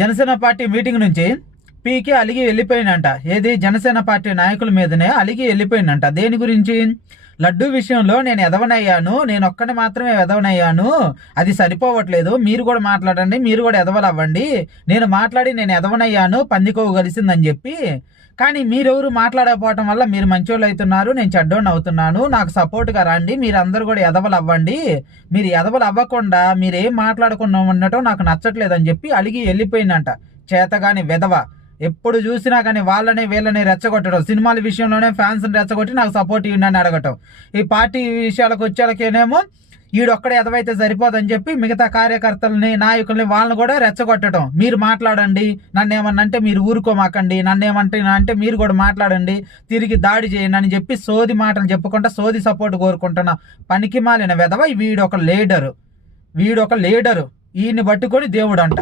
Janasena party meeting నుంచి పీకి అలిగి వెళ్ళిపోయినంట. ఏది జనసేన పార్టీ నాయకుల మీదనే అలిగి వెళ్ళిపోయినంట. దేని గురించి? లడ్డూ విషయంలో నేను ఎదవనయ్యాను, నేను ఒక్కడిని మాత్రమే ఎదవనయ్యాను, అది సరిపోవట్లేదు, మీరు కూడా మాట్లాడండి, మీరు కూడా ఎదవలు అవ్వండి, నేను మాట్లాడి నేను ఎదవనయ్యాను, పందికోవు కలిసిందని చెప్పి. కానీ మీరెవరు మాట్లాడకపోవటం వల్ల మీరు మంచోళ్ళు అవుతున్నారు, నేను చెడ్డోడిని అవుతున్నాను, నాకు సపోర్ట్గా రండి, మీరు అందరూ కూడా ఎదవలు అవ్వండి, మీరు ఎదవలు అవ్వకుండా మీరేం మాట్లాడకుండా ఉండటం నాకు నచ్చట్లేదని చెప్పి అలిగి వెళ్ళిపోయిందంట. చేతగాని వెధవ. ఎప్పుడు చూసినా కానీ వాళ్ళని వీళ్ళని రెచ్చగొట్టడం, సినిమాల విషయంలోనే ఫ్యాన్స్ని రెచ్చగొట్టి నాకు సపోర్ట్ ఇవ్వండి అని అడగటం. ఈ పార్టీ విషయాలకు వచ్చేకేనేమో ఈడొక్కడే ఎదవైతే సరిపోదని చెప్పి మిగతా కార్యకర్తలని నాయకుల్ని వాళ్ళని కూడా రెచ్చగొట్టడం. మీరు మాట్లాడండి, నన్ను ఏమన్నా అంటే మీరు ఊరుకోమాకండి, నన్ను ఏమంటే అంటే మీరు కూడా మాట్లాడండి, తిరిగి దాడి చేయండి అని చెప్పి సోది మాటలు చెప్పుకుంటా సోది సపోర్ట్ కోరుకుంటున్న పనికి మాలిన వెధవ వీడొక లీడరు. ఈయన్ని పట్టుకొని దేవుడు అంట.